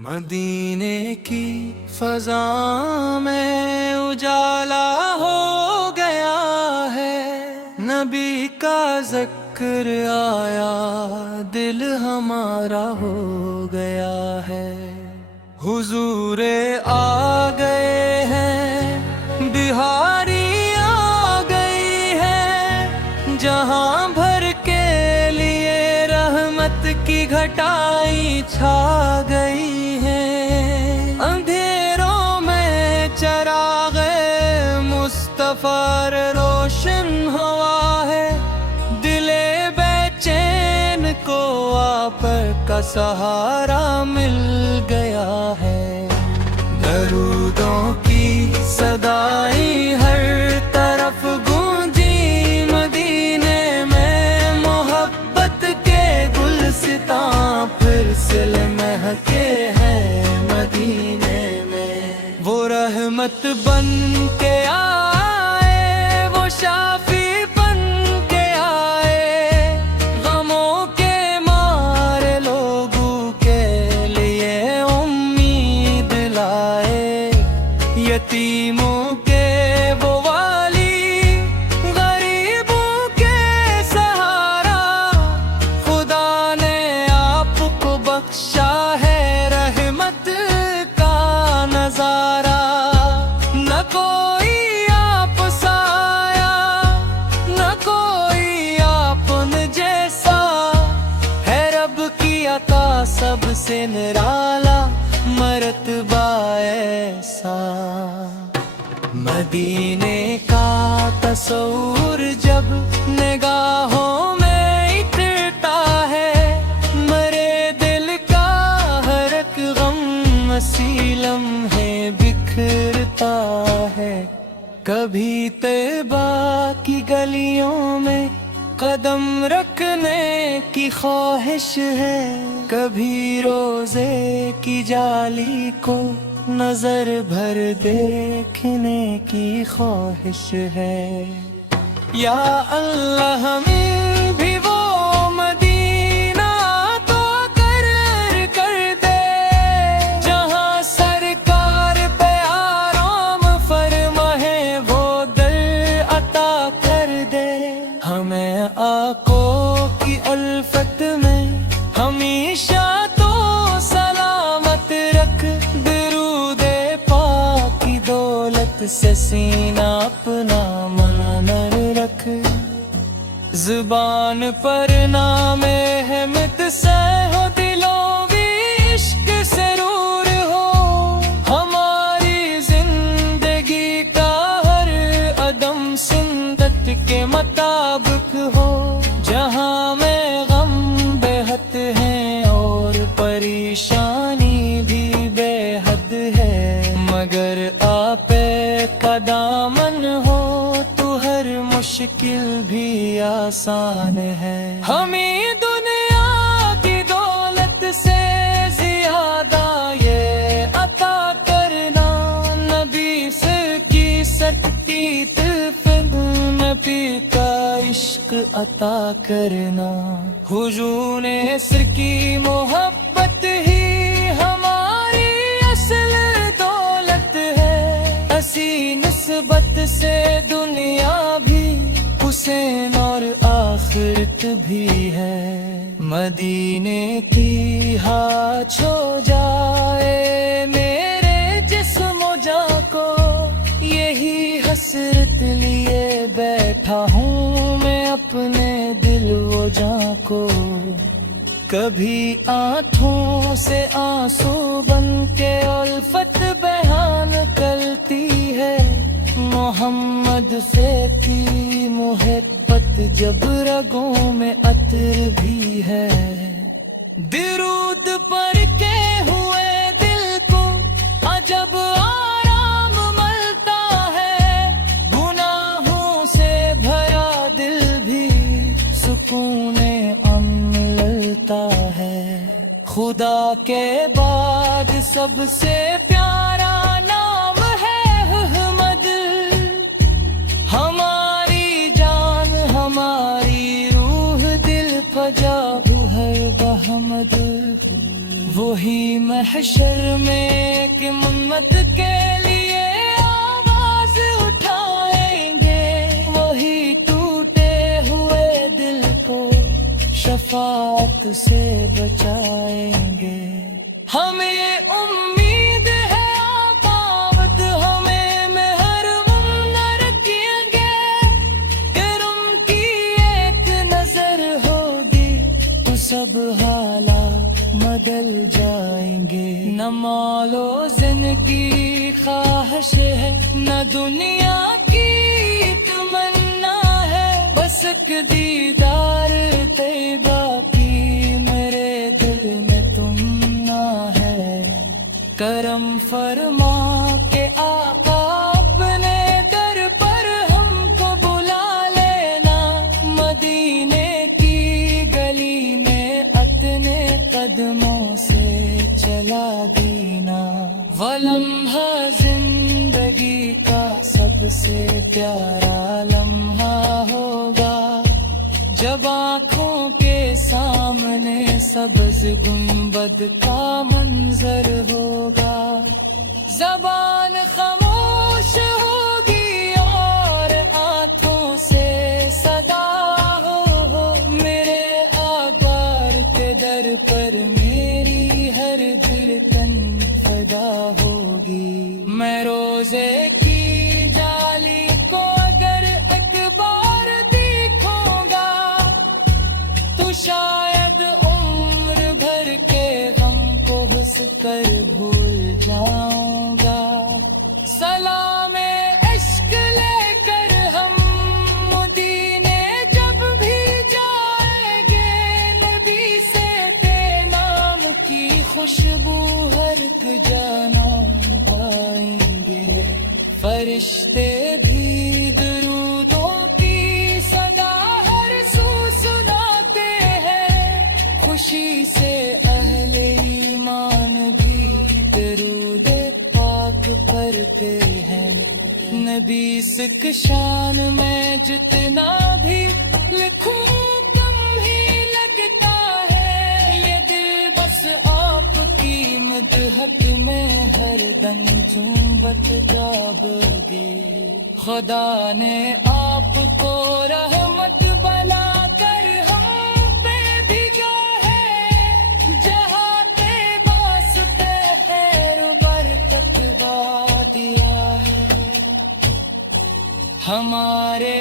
مدینے کی فضا میں اجالا ہو گیا ہے، نبی کا ذکر آیا دل ہمارا ہو گیا ہے۔ حضور آ گئے ہیں، بہاری آ گئی ہے، جہاں بھر کے لیے رحمت کی گھٹائی چھا گئی ہے۔ اندھیروں میں چراغ مصطفیٰ روشن ہوا ہے، دل بے چین کو آپ کا سہارا مل گیا ہے۔ درودوں کی صدائی ہر طرف گونجی، مدینے میں محبت کے گلستاں پھر سے مہکے ہیں۔ مدینے میں وہ رحمت بن کے آئے، وہ شافی بن کے آئے، غموں کے مارے لوگوں کے لیے امید لائے۔ یتیموں کے وہ والی، غریبوں کے سہارا، خدا نے آپ کو بخشا ہے رحمت کا نظارہ۔ نہ کوئی آپ سا آیا، نہ کوئی آپ جیسا، ہے رب کی عطا سب سے نرالا مرتبہ ایسا۔ مدینے کا تصور جب نگاہوں میں اترتا ہے، مرے دل کا ہر ایک غم اسی لمحے بکھرتا ہے۔ کبھی طیبہ کی گلیوں میں قدم رکھنے کی خواہش ہے، کبھی روزے کی جالی کو نظر بھر دیکھنے کی خواہش ہے۔ یا اللہ ہمیں بھی وہ مدینہ تو قرار کر دے، جہاں سرکار پہ آرام فرمائے، وہ در عطا کر دے۔ ہمیں آقا کی الفت میں ہمیشہ تو سلامت رکھ، درود پاک کی دولت سے سینہ اپنا مانر رکھ۔ زبان پر نام احمد سے ہو، دلوں بھی عشق سے رور ہو، ہماری زندگی کا ہر عدم سنت کے مطابق ہو۔ جہاں میں غم بے حد ہیں اور پریشانی بھی بے حد ہے، مگر آپ کا دامن ہو تو ہر مشکل بھی آسان ہے۔ ہمیں دنیا کی دولت سے زیادہ یہ عطا کرنا، نبی سے کی سکتی طفل نبی کا عشق عطا کرنا۔ حضور نصر کی محبت ہی ہماری اصل دولت ہے، اسی نسبت سے دنیا بھی حسین اور آخرت بھی ہے۔ مدینے کی ہاتھ ہو جائے میرے جسم و جاں کو، یہی حسرت لیے بیٹھا ہوں میں اپنے دل و جاں کو۔ کبھی آنکھوں سے آنسو بن کے الفت بیان کرتی ہے، محمد سے کی محبت جب رگوں میں عطر بھی ہے۔ درود پر کے ہوئے دل کو عجب آرام ملتا ہے، گناہوں سے بھرا دل بھی سکون امن للتا ہے۔ خدا کے بعد سب سے پیارا نام ہے احمد، ہماری جان ہماری روح دل فجا ہے بحمد۔ وہ وہی محشر میں کہ امت کے لیے آواز اٹھائیں گے، وہی ٹوٹے ہوئے دل کو شفاعت سے بچائیں گے۔ ہمیں امید ہے آقاوت ہمیں محروم نہ رکھیں گے، کرم کی ایک نظر ہوگی تو سب حالات بدل جائیں گے۔ نہ مال و زندگی خواہش ہے، نہ دنیا کی تمنا ہے، بس ایک دیدار طیبہ کی میرے دل میں تمنا ہے۔ کرم فرما کے آقا اپنے در پر ہم کو بلا لینا، مدینے کی گلی میں اپنے قدموں سے چلا دینا۔ وہ لمحہ زندگی کا سب سے پیارا لمحہ ہوگا، جب آنکھوں کے سامنے سبز گنبد کا منظر ہوگا۔ زبان خاموش ہوگی اور آنکھوں سے صدا ہو، میرے آقا کے در پر میری ہر دھڑکن فدا ہوگی۔ میں روزے کی جالی کو اگر ایک بار دیکھوں گا تو شاید عمر بھر کے غم کو ہنس کر بھول جاؤں گا۔ سلام عشق لے کر ہم مدینے جب بھی جائیں گے، نبی سے تیرے نام کی خوشبو ہر ایک جانم پائیں گے۔ فرشتے بھی درودوں کی صدا ہر سو سناتے ہیں، خوشی سے اہل ایمان بھی درود پاک پڑھتے ہیں۔ نبی سک شان میں جتنا بھی لکھوں کم ہی لگتا ہے، یہ دل بس آپ کی مدحت میں ہر دم جھومت گاب گے۔ خدا نے آپ کو رحمت بنا کر ہم پہ بھیجا ہے، جہاں کے واسطے خیر و برکت دیا ہے۔ ہمارے